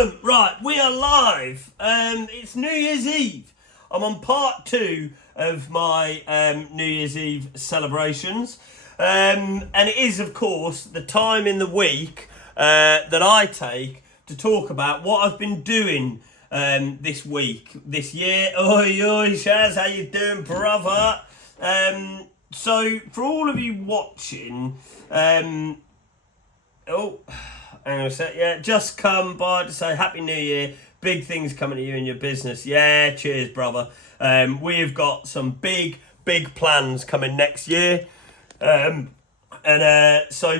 Boom. Right, we are live. It's New Year's Eve. I'm on part 2 of my New Year's Eve celebrations. And it is, of course, the time in the week that I take to talk about what I've been doing this week, this year. Oi, oi, Shaz, how you doing, brother? So, for all of you watching, hang on a sec, yeah, just come by to say Happy New Year. Big things coming to you in your business. Yeah, cheers, brother. We've got some big plans coming next year. So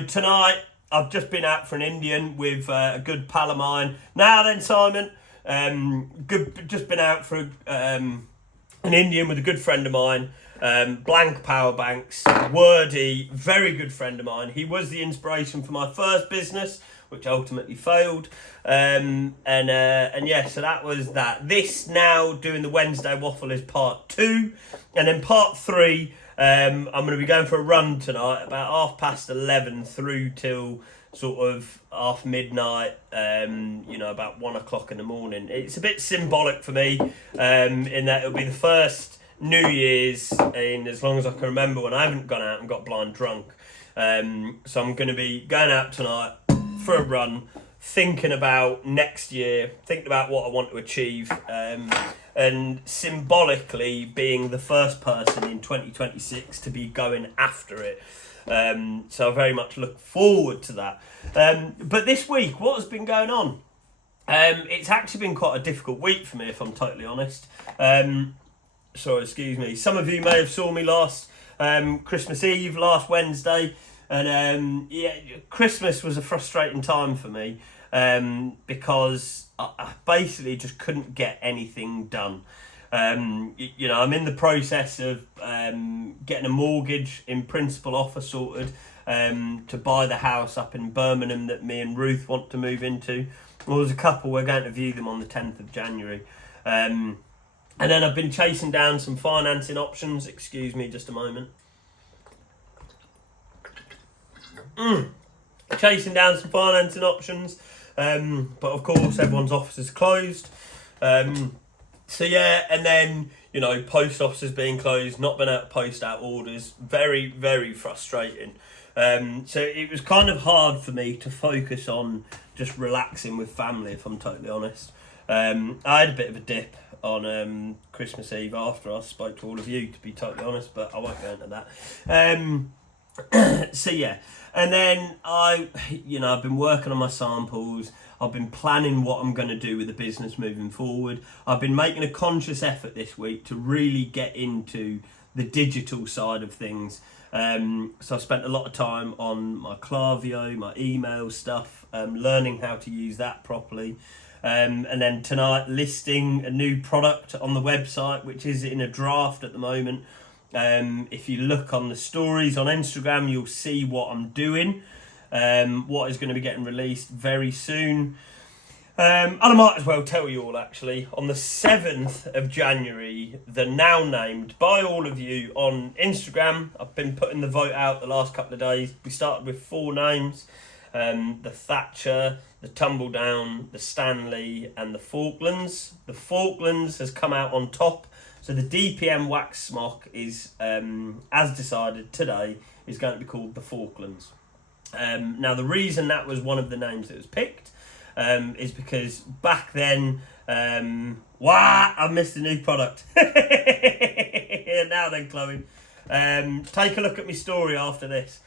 tonight, I've just been out for an Indian with a good pal of mine. Now then, Simon, just been out for an Indian with a good friend of mine. Blank power banks, wordy, very good friend of mine. He was the inspiration for my first business, which ultimately failed. And yeah, so that was that. This now, doing the Wednesday Waffle, is part 2. And then part 3, I'm going to be going for a run tonight, about 11:30 through till sort of half midnight, about 1 o'clock in the morning. It's a bit symbolic for me, in that it'll be the first New Year's in as long as I can remember when I haven't gone out and got blind drunk. So I'm going to be going out tonight for a run, thinking about next year, thinking about what I want to achieve, and symbolically being the first person in 2026 to be going after it. So I very much look forward to that. But this week, what has been going on? It's actually been quite a difficult week for me, if I'm totally honest. Sorry, excuse me. Some of you may have saw me last Christmas Eve, last Wednesday. And Christmas was a frustrating time for me because I basically just couldn't get anything done. I'm in the process of getting a mortgage in principle offer sorted to buy the house up in Birmingham that me and Ruth want to move into. Well, there's a couple, we're going to view them on the 10th of January. And then I've been chasing down some financing options. Excuse me just a moment. Chasing down some financing options. But of course, everyone's office is closed. So yeah, and then, post offices being closed, not been able to post out orders. Very, very frustrating. So it was kind of hard for me to focus on just relaxing with family, if I'm totally honest. I had a bit of a dip on Christmas Eve after I spoke to all of you, to be totally honest, but I won't go into that. So yeah, and then I've been working on my samples. I've been planning what I'm going to do with the business moving forward. I've been making a conscious effort this week to really get into the digital side of things. So I spent a lot of time on my Klaviyo, my email stuff, learning how to use that properly. And then tonight, listing a new product on the website, which is in a draft at the moment. If you look on the stories on Instagram, you'll see what I'm doing, what is going to be getting released very soon. And I might as well tell you all, actually, on the 7th of January, the now named by all of you on Instagram, I've been putting the vote out the last couple of days. We started with 4 names. The Thatcher, the Tumbledown, the Stanley and the Falklands. The Falklands has come out on top. So the DPM wax smock is, as decided today, is going to be called the Forklands. Now the reason that was one of the names that was picked is because back then, I missed a new product. Now then, Chloe, take a look at my story after this.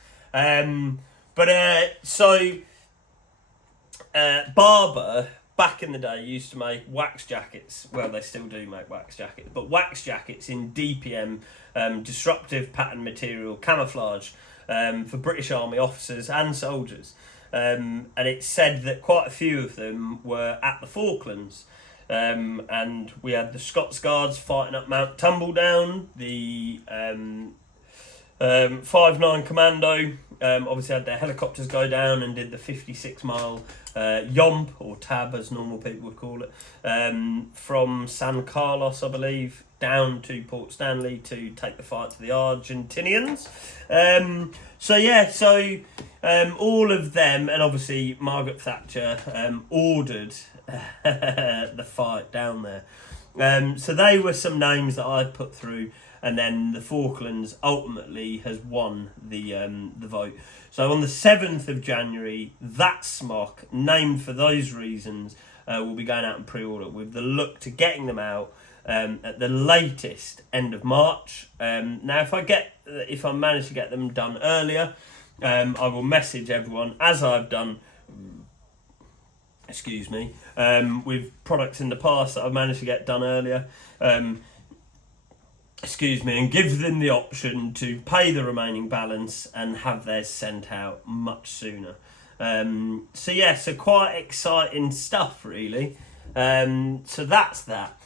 Barber, back in the day, used to make wax jackets. Well, they still do make wax jackets, but wax jackets in DPM, disruptive pattern material, camouflage, for British Army officers and soldiers. And it's said that quite a few of them were at the Falklands. And we had the Scots Guards fighting up Mount Tumbledown, the 5-9 Commando. Obviously had their helicopters go down and did the 56-mile yomp, or tab as normal people would call it, from San Carlos, I believe, down to Port Stanley to take the fight to the Argentinians. All of them, and obviously Margaret Thatcher ordered the fight down there. So they were some names that I put through, and then the Falklands ultimately has won the vote. So on the 7th of January, that smock, named for those reasons, will be going out in pre-order with the look to getting them out at the latest end of March. Now, if I manage to get them done earlier, I will message everyone, as I've done, with products in the past that I've managed to get done earlier, and give them the option to pay the remaining balance and have theirs sent out much sooner. So quite exciting stuff, really. So that's that.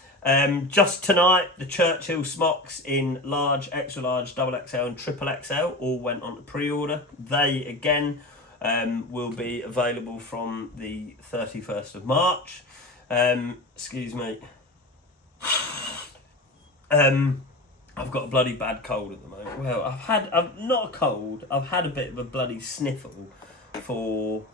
Just tonight, the Churchill smocks in large, extra large, double XL and triple XL all went on to pre-order. They, again, will be available from the 31st of March. I've got a bloody bad cold at the moment. Well, I've not a cold, I've had a bit of a bloody sniffle for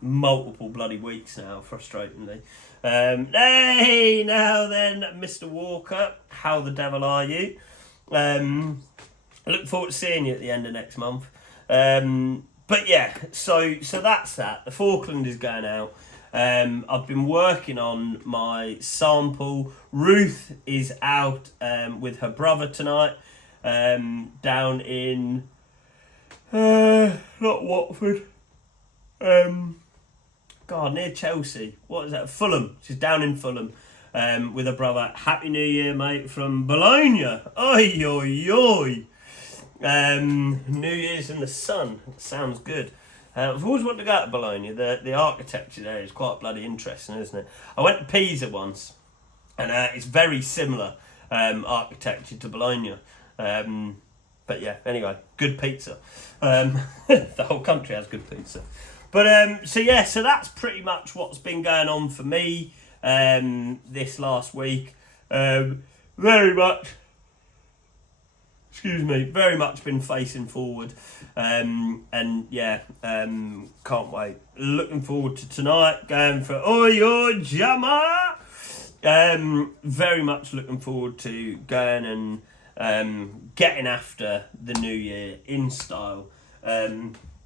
multiple bloody weeks now, frustratingly. Hey, now then, Mr. Walker, how the devil are you? I look forward to seeing you at the end of next month. But yeah, so that's that. The Forkland is going out. I've been working on my sample. Ruth is out with her brother tonight, down in not Watford, near Chelsea. What is that? Fulham. She's down in Fulham with her brother. Happy New Year, mate, from Bologna. Oi, oi, oi. New Year's in the sun. Sounds good. I've always wanted to go to Bologna. The architecture there is quite bloody interesting, isn't it? I went to Pisa once, and it's very similar architecture to Bologna. But yeah, anyway, good pizza. The whole country has good pizza. But so that's pretty much what's been going on for me this last week. Very much been facing forward, can't wait. Looking forward to tonight, going for Oyo Jama. Very much looking forward to going and getting after the new year in style.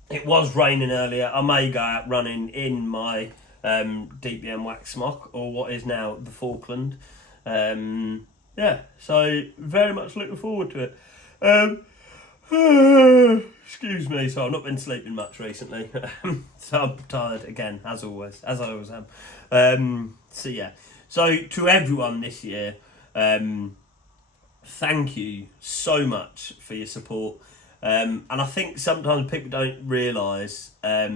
It was raining earlier. I may go out running in my DBM wax smock, or what is now the Falkland. So very much looking forward to it. Excuse me, so I've not been sleeping much recently. So I'm tired again, as I always am. So to everyone this year, thank you so much for your support. And I think sometimes people don't realise, I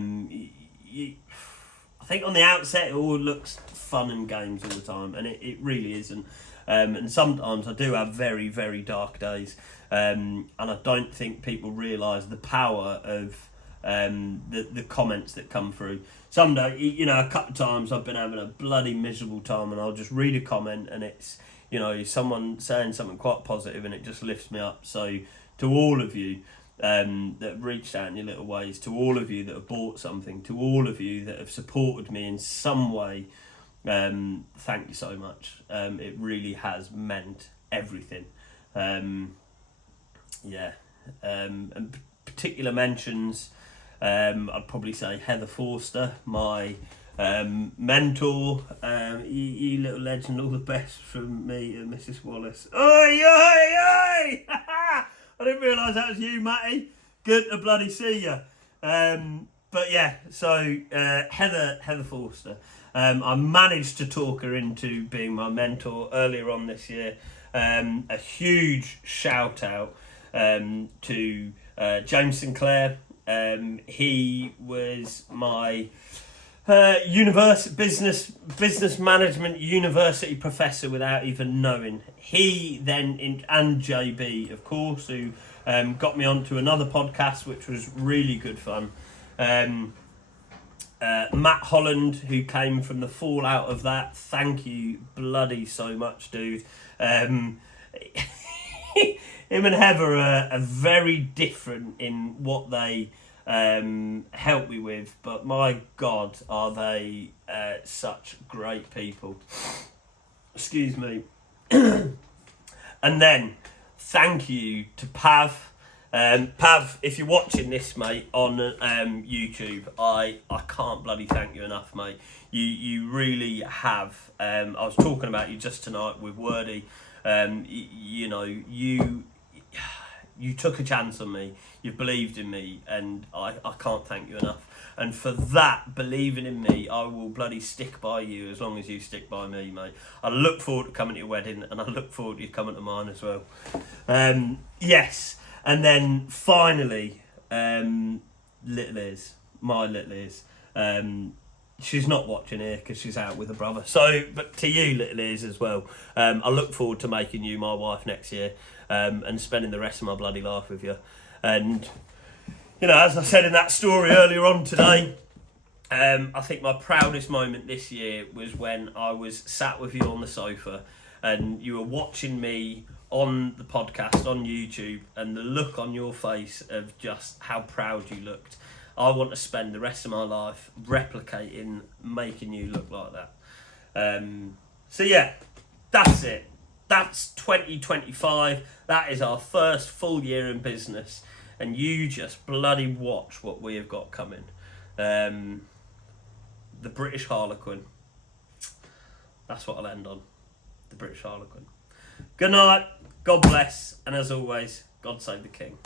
think on the outset it all looks fun and games all the time, and it really isn't. And sometimes I do have very, very dark days, and I don't think people realise the power of the comments that come through. Some day, a couple of times I've been having a bloody miserable time, and I'll just read a comment, and it's someone saying something quite positive, and it just lifts me up. So to all of you that have reached out in your little ways, to all of you that have bought something, to all of you that have supported me in some way, thank you so much. It really has meant everything. And particular mentions, I'd probably say Heather Forster, my mentor. You little legend, all the best from me and Mrs. Wallace. Oi, oi, oi! I didn't realise that was you, Matty. Good to bloody see you. Heather Forster. I managed to talk her into being my mentor earlier on this year. A huge shout out to James Sinclair. He was my business management university professor without even knowing. He then, and JB, of course, who got me onto another podcast, which was really good fun. Matt Holland, who came from the fallout of that, thank you bloody so much, dude. Him and Heather are very different in what they help me with, but my God, are they such great people. Excuse me. And then, thank you to Pav. Pav, if you're watching this, mate, on YouTube, I can't bloody thank you enough, mate. You really have. I was talking about you just tonight with Wordy. You took a chance on me. You believed in me, and I can't thank you enough. And for that, believing in me, I will bloody stick by you as long as you stick by me, mate. I look forward to coming to your wedding, and I look forward to you coming to mine as well. Yes. And then finally, little Liz, my little Liz, she's not watching here because she's out with her brother. So, but to you, little Liz, as well, I look forward to making you my wife next year, and spending the rest of my bloody life with you. And, you know, as I said in that story earlier on today, I think my proudest moment this year was when I was sat with you on the sofa and you were watching me on the podcast on YouTube, and the look on your face of just how proud you looked. I want to spend the rest of my life replicating, making you look like that. So yeah, that's it. That's 2025. That is our first full year in business, and you just bloody watch what we have got coming. The British Harlequin. That's what I'll end on. The British Harlequin. Good night. God bless, and as always, God save the King.